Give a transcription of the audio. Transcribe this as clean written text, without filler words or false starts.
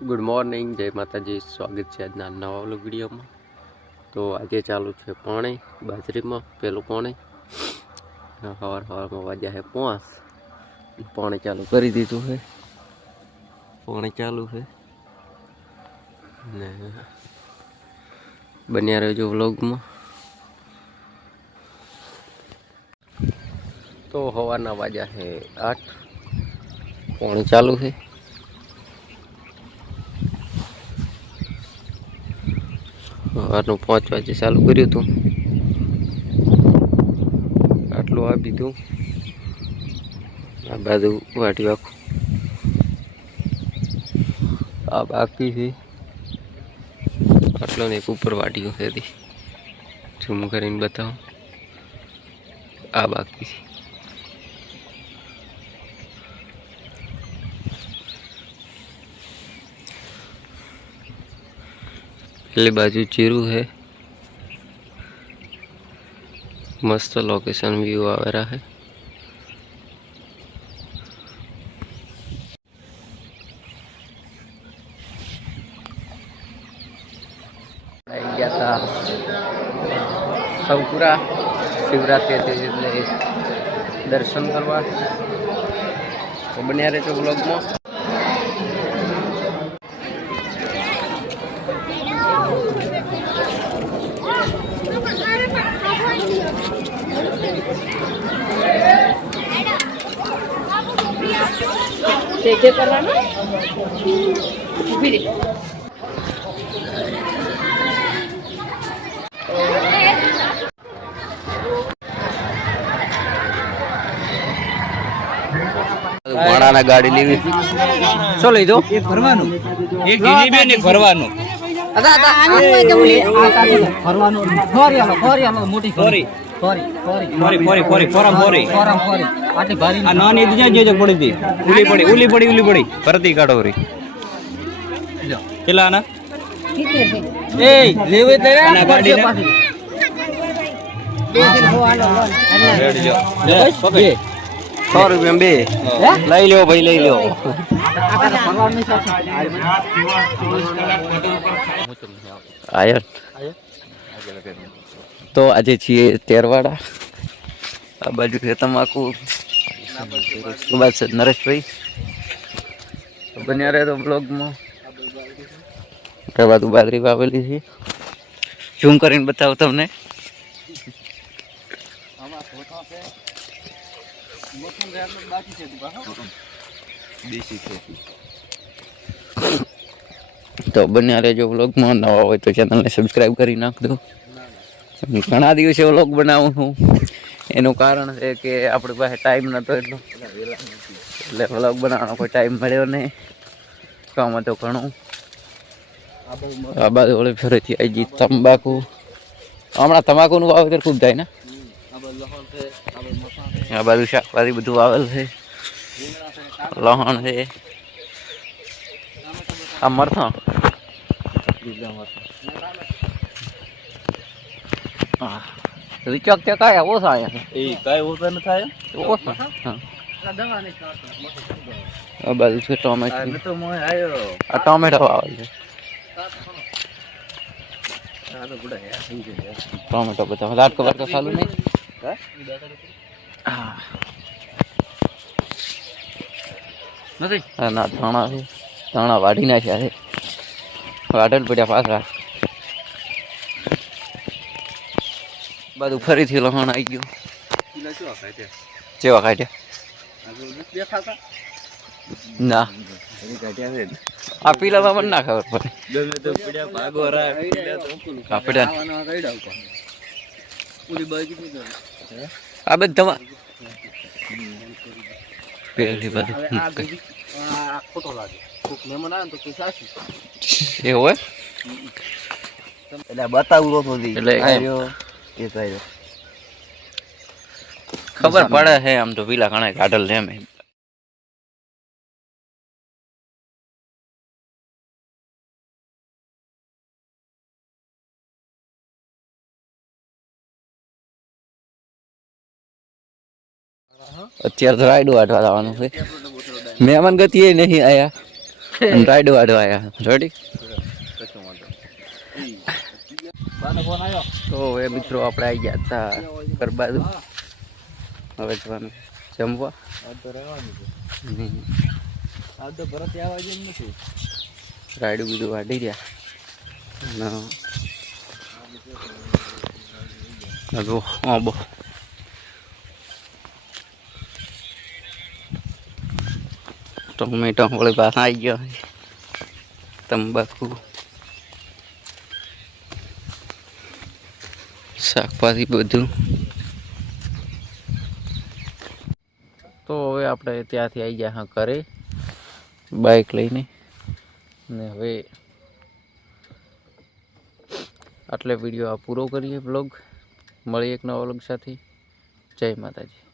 Good morning, જય માતાજી. સ્વાગત છે આજના નવા વ્લોગ વિડીયોમાં. તો આજે ચાલુ છે પાણી બાજરીમાં પેલું પાણી. સવારમાં વાગ્યા છે 5. પાણી ચાલુ કરી દીધું છે. પાણી ચાલુ છે ને બન્યા રહેજો વ્લોગમાં. તો સવારના વાગ્યા છે 8. પાણી ચાલુ છે. સવારનું 5 વાગે ચાલુ કર્યું હતું. આટલું આપી દીધું. આ બાજુ વાટ્યું આખું. આ બાકી છે. આટલો ને એક ઉપર વાટ્યું છે. ઝૂમ કરીને બતાવો. આ બાકી છે. પેલી બાજુ જીરું है. मस्त लोकेशन व्यू आ रहा है. गया था सौपुरा शिवरात्रि એટલે દર્શન કરવા. તો બન્યા રહેજો વ્લોગમાં. देखे करना भी ભાડાના ગાડી લેવી. શું લઈ દો? એક ભરવાનું, એક જીબી ને ભરવાનું. ભરવાનું ફોરી મોટી ફોરી આટલી ભારી આ નાની દીજા જે પડી હતી. ઉલી પડી ફરતી કાઢો રી. કેટલા આના એ લેવે તે આના ગાડી ને 100 રૂપિયા બે લઈ લ્યો ભાઈ, લઈ લ્યો. આયર તો આજે છીએ તેરવાડા. આ બાજુ છે તમાકુ. બસ નરેશભાઈ બન્યા રહે તો બ્લોગમાં. બાજુ બાજરી વાવેલી છે. ઝૂમ કરીને બતાવો તમને. તો બન્યા રહેજો વ્લોગમાં. નવા હોય તો ચેનલને સબસ્ક્રાઈબ કરી નાખજો. ઘણા દિવસે વ્લોગ બનાવું છું. એનું કારણ છે કે આપણી પાસે ટાઈમ નહોતો એટલો, એટલે વ્લોગ બનાવવાનો કોઈ ટાઈમ મળ્યો નહીં. કામ તો ઘણું. આ બાજુ ઓળે ફેરેથી આવી ગઈ તંબાકુ. હમણાં તમાકુનું વાવેતર ખૂબ થાય ને. આ બાજુ શાકભાજી બધું વાવેલ છે. લહણ છે. આ મરથા રિચક તે કાયા ઓછા આયા એ કાઈ ઓછા ન થાય ઓછા. આ બાજુ છે ટોમેટો. તો મોય આયો આ ટોમેટો વાવેલ છે. ટોમેટો બધા લાટ કવર તો ચાલુ નહીં. નથી હા ના, ધાણા છે. ધાણા વાઢી નાખ્યા છે. વાઢેલ પડ્યા પાછા. બધું ફરીથી લહણ આવી ગયું. કેવા કાઢ્યા? ના, આ પીલામાં મને ના ખબર પડે. આ બધા પેલી બાજુ એવું હોય એટલે બતાવું તો એટલે ખબર પડે છે આમ તો. પીલા ઘણા કાઢલ છે એમ. અત્યારે તો રાયડું વાટવા જવાનું છે. મહેમાન ગતિ એ નહીં આયા. રાઈડ વાડો આયા રેડી. તો એ મિત્રો આપણે આવી ગયા હતા ઘર બાજુ. હવે જવાનું જમવા. રાઈડ બીજું વાડી રહ્યા બહુ ટોમેટો વળી પાછા આવી ગયો. તંબાકુ શાકભાજી બધું. તો હવે આપણે ત્યાંથી આવી ગયા હા ઘરે બાઇક લઈને. ને હવે આટલે વિડીયો આ પૂરો કરીએ બ્લોગ. મળીએ એક નવા બ્લોગ સાથે. જય માતાજી.